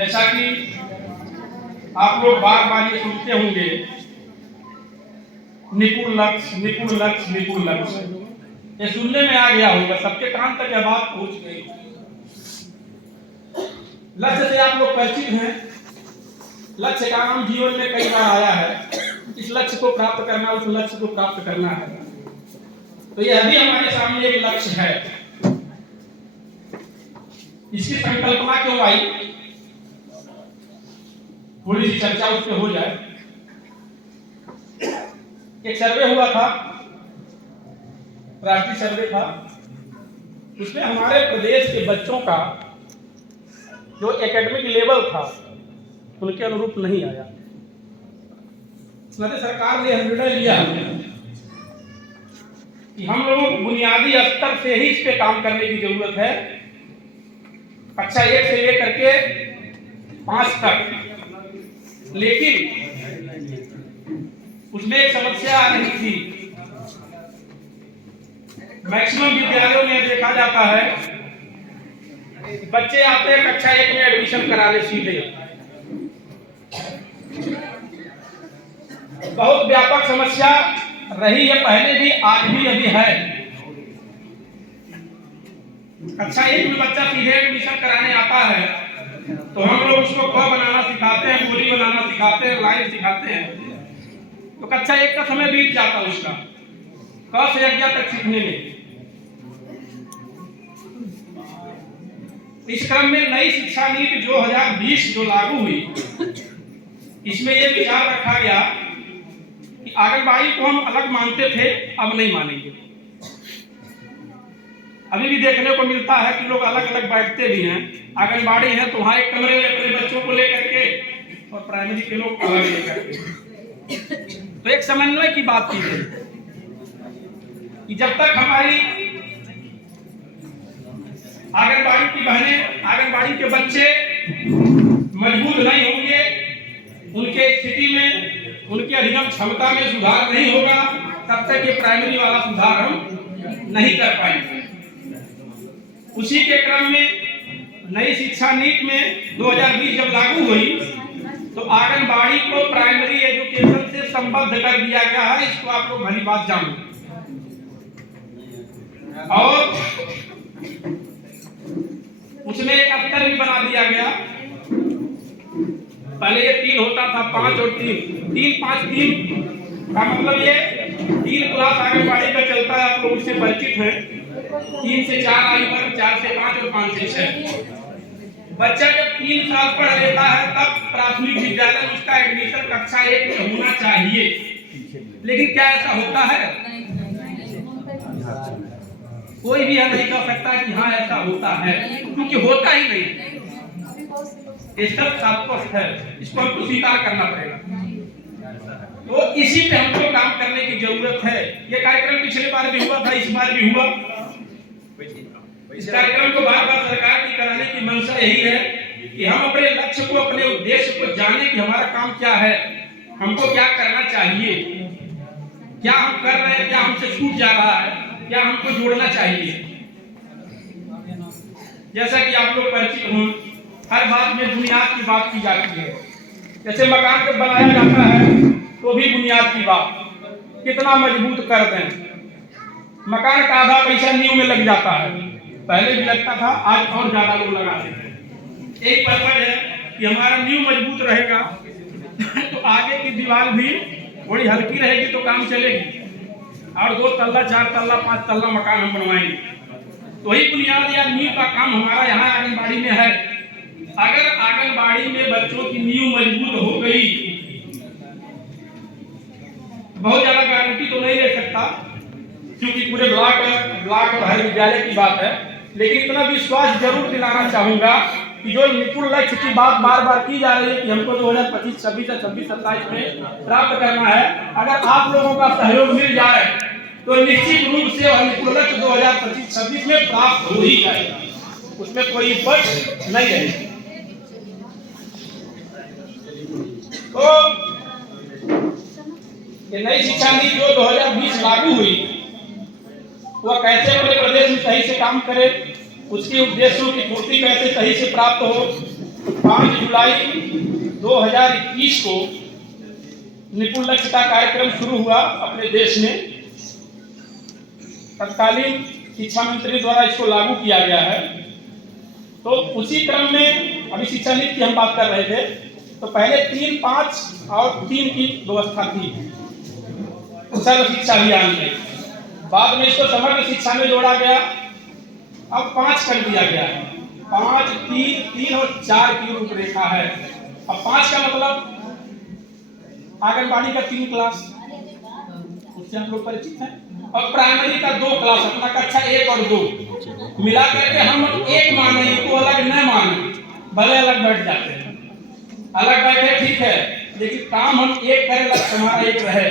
जैसा कि आप लोग बार बार ये सुनते होंगे, निपुण लक्ष्य निपुण लक्ष्य निपुण लक्ष्य, ये सुनने में आ गया होगा, सबके कान तक यह बात पहुंच गई। लक्ष्य से आप लोग परिचित हैं। लक्ष्य का नाम जीवन में कई बार आया है। इस लक्ष्य को प्राप्त करना, उस लक्ष्य को प्राप्त करना है। तो यह भी हमारे सामने एक लक्ष्य है। इसकी संकल्पना क्यों आई, थोड़ी सी चर्चा उस पर हो जाए। एक सर्वे हुआ था, राष्ट्रीय सर्वे था। उसमें हमारे प्रदेश के बच्चों का जो एकेडमिक लेवल था उनके अनुरूप नहीं आया। सरकार ने निर्णय लिया कि हम लोगों को बुनियादी स्तर से ही इस पे काम करने की जरूरत है। कक्षा 1 से लेकर के 5 तक। लेकिन उसमें एक समस्या आ रही थी। मैक्सिमम विद्यालयों में देखा जाता है बच्चे आते हैं कक्षा 1 में एडमिशन कराने सीधे। बहुत व्यापक समस्या रही है, पहले भी, आज भी अभी है। कक्षा 1 में बच्चा सीधे एडमिशन कराने आता है तो हम लोग उसको क बनाना सिखाते हैं, गोली बनाना सिखाते हैं, लाइन सिखाते हैं। तो कक्षा 1 का समय बीत जाता उसका, क से अज्ञा तक सीखने में। इस क्रम में नई शिक्षा नीति 2020 जो लागू हुई, इसमें यह विचार रखा गया कि आंगनबाड़ी को हम अलग मानते थे, अब नहीं मानेंगे। अभी भी देखने को मिलता है कि लोग अलग अलग बैठते भी हैं। आंगनबाड़ी है तो वहां एक कमरे में अपने बच्चों को लेकर के, और प्राइमरी के लोग अलग लेकर के। तो एक समन्वय की बात की गई कि जब तक हमारी आंगनबाड़ी की बहनें, आंगनबाड़ी के बच्चे मजबूत नहीं होंगे, उनके स्थिति में, उनकी अधिगम क्षमता में सुधार नहीं होगा, तब तक ये प्राइमरी वाला सुधार हम नहीं कर पाएंगे। उसी के क्रम में नई शिक्षा नीति में 2020 जब लागू हुई तो आंगनबाड़ी को प्राइमरी एजुकेशन से संबद्ध कर दिया गया है। इसको आप लोग भली बात जानो। और उसमें एक स्तर भी बना दिया गया। पहले ये 3 होता था, 5 और 3 5 3 का मतलब ये 3 क्लास आंगनबाड़ी का चलता है। आप लोग उससे परिचित हैं। 3 से 4 आयु वर्ग, 4 से 5 और 5 से 6। बच्चा जब 3 साल पढ़ लेता है तब प्राथमिक विद्यालय में उसका एडमिशन कक्षा 1 में होना चाहिए। लेकिन क्या ऐसा होता है? कोई भी यह नहीं कह सकता कि हाँ ऐसा होता है, क्योंकि होता ही नहीं। ये सब स्पष्ट है, इसको हमको स्वीकार करना पड़ेगा। तो इसी पे हमको काम करने की जरूरत है। ये कार्यक्रम पिछले बार भी हुआ था, इस बार भी हुआ। इस कार्यक्रम को बार बार सरकार की कराने की मंशा यही है कि हम अपने लक्ष्य को, अपने उद्देश्य को जाने कि हमारा काम क्या है, हमको क्या करना चाहिए, क्या हम कर रहे हैं, क्या हमसे छूट जा रहा है, क्या हमको जोड़ना चाहिए। जैसा कि आप लोग परिचित हों, हर बात में बुनियाद की बात की जाती है। जैसे मकान जब बनाया जाता है तो भी बुनियाद की बात, कितना मजबूत कर दें। मकान का आधा पैसा नींव में लग जाता है, पहले भी लगता था, आज और ज्यादा लोग लगाते हैं। एक पर्पज है कि हमारा नींव मजबूत रहेगा तो आगे की दीवार भी थोड़ी हल्की रहेगी तो काम चलेगी, और 2 तल्ला 4 तल्ला 5 तल्ला मकान हम बनवाएंगे। तो वही बुनियाद या नींव का काम हमारा यहाँ आंगनबाड़ी में है। अगर आंगनबाड़ी में बच्चों की नींव मजबूत हो गई, बहुत ज्यादा गारंटी तो नहीं ले सकता क्योंकि पूरे ब्लॉक और हर विद्यालय की बात है, लेकिन इतना विश्वास जरूर दिलाना चाहूंगा कि जो निपुण लक्ष्य की बात बार बार की जा रही है कि हमको 2025, 26 या 26, 27 में प्राप्त करना है, अगर आप लोगों का सहयोग मिल जाए तो निश्चित रूप से वह निपुण लक्ष्य 2025, 26 में प्राप्त हो ही जाएगा। उसमें कोई पक्ष नहीं है। तो ये नई शिक्षा नीति जो 2020 लागू हुई, वह कैसे अपने प्रदेश में सही से काम करे, उसके उद्देश्यों की पूर्ति कैसे सही से प्राप्त हो, 5 जुलाई 2021 को निपुण लक्ष्य का कार्यक्रम शुरू हुआ अपने देश में। तत्कालीन शिक्षा मंत्री द्वारा इसको लागू किया गया है। तो उसी क्रम में अभी शिक्षा नीति की हम बात कर रहे थे, तो पहले 3, 5 और 3 की व्यवस्था थी सर्व शिक्षा अभियान में। बाद में इसको समग्र शिक्षा में जोड़ा गया, अब 5 कर दिया गया है। 5, 3 और 4 की रूपरेखा है। अब 5 का मतलब आंगनबाड़ी का 3 क्लास, उससे हम लोग परिचित हैं, और प्राइमरी का 2 क्लास, अपना कक्षा 1 और 2 मिला करके हम एक माने, इनको अलग न माने, भले अलग बैठ जाते हैं, अलग बैठे ठीक है, लेकिन काम हम एक करें, लक्ष्य हमारा एक रहे।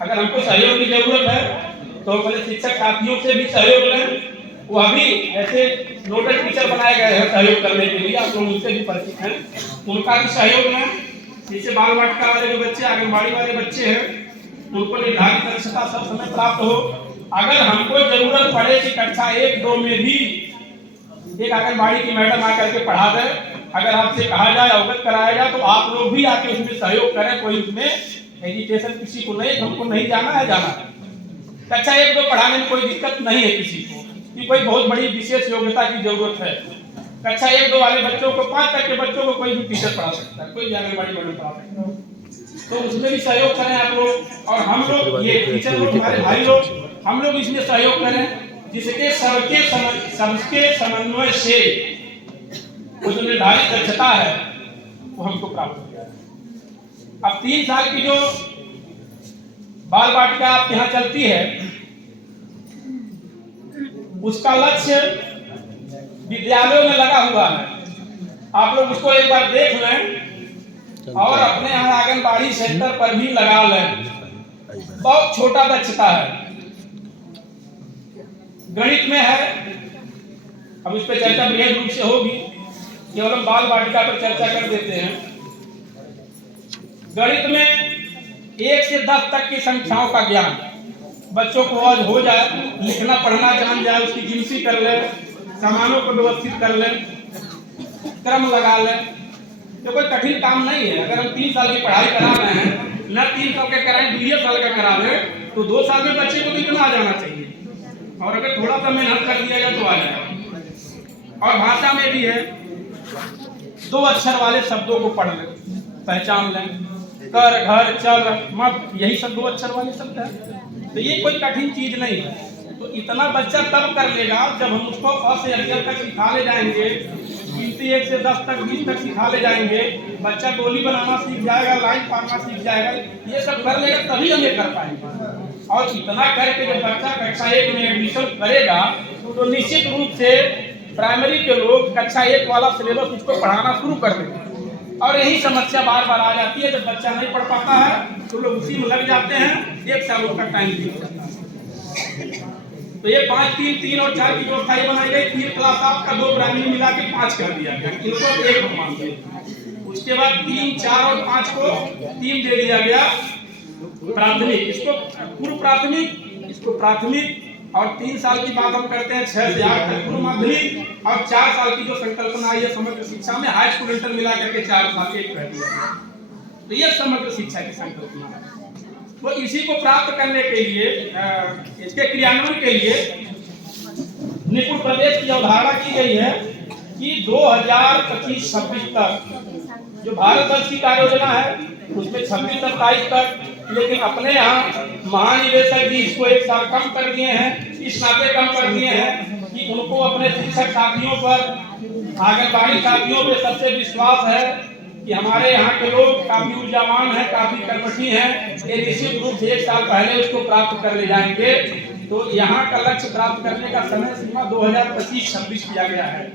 अगर हमको सहयोग की जरूरत है तो पहले शिक्षक साथियों से भी सहयोग लें। वो अभी ऐसे नोडल टीचर बनाए गए हैं सहयोग करने के लिए, आप लोग उनसे भी परिचित हैं, उनका भी सहयोग लें। जैसे बाल वाटिका वाले जो बच्चे, आंगनबाड़ी वाले बच्चे हैं, उनको निर्धारित दक्षता सब समय प्राप्त हो। अगर हमको जरूरत पड़े कि कक्षा 1, 2 में भी एक आंगनबाड़ी की मैडम आकर के पढ़ा दे, अगर आपसे कहा जाए, अवगत कराया जाए, तो आप लोग भी आके उसमें सहयोग करें। कोई उसमें एजुकेशन किसी को नहीं, हमको नहीं जाना है, जाना है। कक्षा 1, 2 पढ़ाने में कोई दिक्कत नहीं है किसी को, कि कोई बहुत बड़ी विशेष योग्यता की जरूरत है। कक्षा 1, 2 वाले बच्चों को, 5 तक के बच्चों को कोई भी टीचर पढ़ा सकता है, कोई भी आंगनबाड़ी मैडम पढ़ा सकता है। तो उसमें भी सहयोग करें आप लोग, और हम लोग, ये टीचर लोग, हमारे भाई लोग, हम लोग इसमें सहयोग करें, जिसके सबके समन्वय से वो जो निर्धारित दक्षता है वो हमको प्राप्त हो जाए। अब 3 साल की जो बाल वाटिका आपके यहाँ चलती है, उसका लक्ष्य विद्यालयों में लगा हुआ है। आप लोग उसको एक बार देख लें और अपने यहाँ आंगनबाड़ी सेंटर पर भी लगा लें। बहुत छोटा दक्षता है, गणित में है। अब इस पर चर्चा बृहद रूप से होगी, केवल हम बाल वाटिका पर चर्चा कर देते हैं। गणित में 1 से 10 तक की संख्याओं का ज्ञान बच्चों को आज हो जाए, लिखना पढ़ना जान जाए, उसकी गिनती कर ले, सामानों को व्यवस्थित कर ले, क्रम लगा ले। तो कोई कठिन काम नहीं है। अगर हम 3 साल की पढ़ाई करा रहे हैं, न 3 साल का कराएं, 2 साल का करा रहे, तो 2 साल में बच्चे को तो इतना आ जाना चाहिए, और अगर थोड़ा सा मेहनत कर दिया जाए तो आ जाएगा। और भाषा में भी है, 2 अक्षर वाले शब्दों को पढ़ लें, पहचान लें। कर, घर, चल, मत, यही सब 2 अक्षर वाले शब्द है। तो ये कोई कठिन चीज नहीं है। तो इतना बच्चा तब कर लेगा जब हम उसको अ से अक्षर तक सिखा ले जाएंगे, गिनती 1 से 10 तक, 20 तक सिखा ले जाएंगे, बच्चा बोली बनाना सीख जाएगा, लाइन पढ़ना सीख जाएगा, ये सब कर लेगा, तभी हम ये कर पाएंगे। और इतना करके जब बच्चा कक्षा 1 में एडमिशन करेगा, तो निश्चित रूप से प्राइमरी के लोग कक्षा 1 वाला सिलेबस उसको पढ़ाना शुरू कर देंगे। और यही समस्या बार बार आ जाती है, जब बच्चा नहीं पढ़ पाता है तो लोग उसी में लग जाते हैं, 1 साल का टाइम भी हो जाता है। तो ये 5, 3 और 4 की व्यवस्था बनाई गई। 3 क्लास आपका 2 प्राइमरी मिला के 5 कर दिया गया, इनको 1 मान दिया। उसके बाद 3, 4 और 5 को 3 दे दिया गया प्राथमिक, इसको पूर्व प्राथमिक, इसको प्राथमिक। और 3 साल की बात हम करते हैं, 6 से 8 तक पूर्व माध्यमिक, और 4 साल की जो संकल्पना आई है समग्र शिक्षा में, हाई स्कूल इंटर मिला करके 4 साल एक कर दिया गया। तो ये समग्र शिक्षा की संकल्पना है। तो इसी को प्राप्त करने के लिए, इसके क्रियान्वयन के लिए निपुण प्रदेश की अवधारणा की गई है कि 2025-26 तक जो भारत वर्ष की कार्य योजना है, उसमें 26-27 तक, लेकिन अपने यहाँ महानिदेशक जी इसको 1 साल कम कर दिए हैं। इस नाते कम कर दिए हैं कि उनको अपने शिक्षक साथियों पर, आंगनबाड़ी साथियों पे सबसे विश्वास है कि हमारे यहाँ के लोग काफी ऊर्जावान हैं, काफी कर्मठी हैं, ये निश्चित रूप से 1 साल पहले उसको प्राप्त कर ले जाएंगे। तो यहाँ का लक्ष्य प्राप्त करने का समय सीमा 2025-26 किया गया है।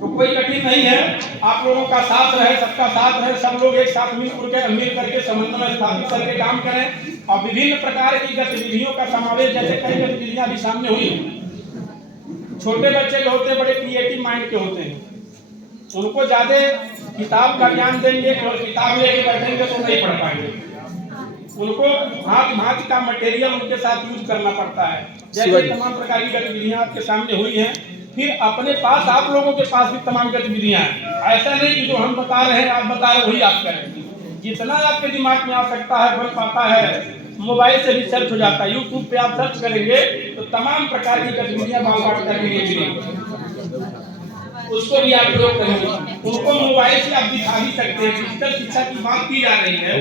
तो कोई कठिन नहीं है, आप लोगों का साथ रहे, सबका साथ रहे, सब लोग एक साथ मिल करके समन्वय स्थापित करके काम करें। और विभिन्न प्रकार की गतिविधियों का समावेश, जैसे कई गतिविधियां भी सामने हुई हैं। छोटे बच्चे जो होते हैं बड़े क्रिएटिव माइंड के होते हैं, उनको ज्यादा किताब का ज्ञान देंगे और किताब लेके बैठेंगे तो नहीं पढ़ पाएंगे। उनको भांति का मटेरियल उनके साथ यूज करना पड़ता है। जैसे तमाम प्रकार की गतिविधियां आपके सामने हुई हैं, फिर अपने पास आप लोगों के पास भी तमाम गतिविधियां हैं। ऐसा नहीं कि जो हम बता रहे हैं आप बता रहे वही आप करें। जितना आपके दिमाग में आ सकता है बन पाता है, मोबाइल से भी सर्च हो जाता है। यूट्यूब पे आप सर्च करेंगे तो तमाम प्रकार की गतिविधियां बाल बाल करके मिलेंगी, उसको भी आप प्रयोग करेंगे। उनको मोबाइल से आप दिखा भी सकते हैं। डिजिटल शिक्षा की बात की जा रही है।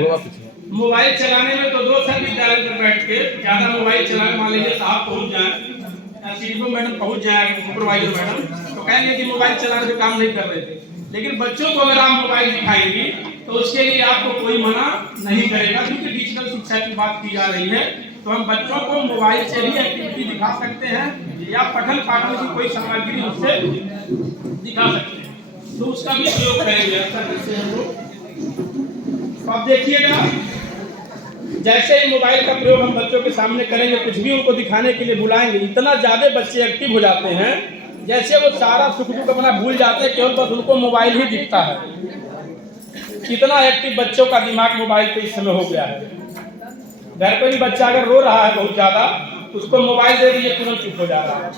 मोबाइल चलाने में तो दो सर विद्यालय पर बैठ के ज्यादा मोबाइल चलाने, मान लीजिए साहब पहुंच जाए, सीडीओ मैडम पहुंच जाए, सुपरवाइजर मैडम, तो कहेंगे कि मोबाइल चलाने से काम नहीं कर रहे थे। लेकिन बच्चों को अगर आप मोबाइल दिखाएंगे तो उसके लिए आपको कोई मना नहीं करेगा, क्योंकि डिजिटल शिक्षा की बात की जा रही है। तो हम बच्चों को मोबाइल से भी एक्टिविटी दिखा सकते हैं या पठन पाठन की कोई सामग्री उससे दिखा सकते हैं, तो उसका भी प्रयोग करेंगे। तो आप देखिएगा, जैसे ही मोबाइल का प्रयोग हम बच्चों के सामने करेंगे, कुछ भी उनको दिखाने के लिए बुलाएंगे, इतना ज्यादा बच्चे एक्टिव हो जाते हैं, जैसे वो सारा सुख दुख अपना भूल जाते हैं, केवल बस उनको मोबाइल ही दिखता है। कितना एक्टिव बच्चों का दिमाग मोबाइल पे इस समय हो गया है। घर पर भी बच्चा अगर रो रहा है बहुत ज्यादा, उसको मोबाइल दे दीजिए तुरंत चुप हो जा रहा है।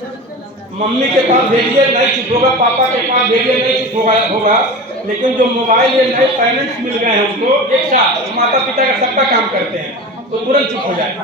मम्मी के पास भेजिए नहीं चुप होगा, पापा के पास भेजिए नहीं चुप होगा। लेकिन जो मोबाइल ये नए पेरेंट्स मिल गए हैं उनको, एक साथ माता पिता का सबका काम करते हैं, तो तुरंत चुप हो जाएगा।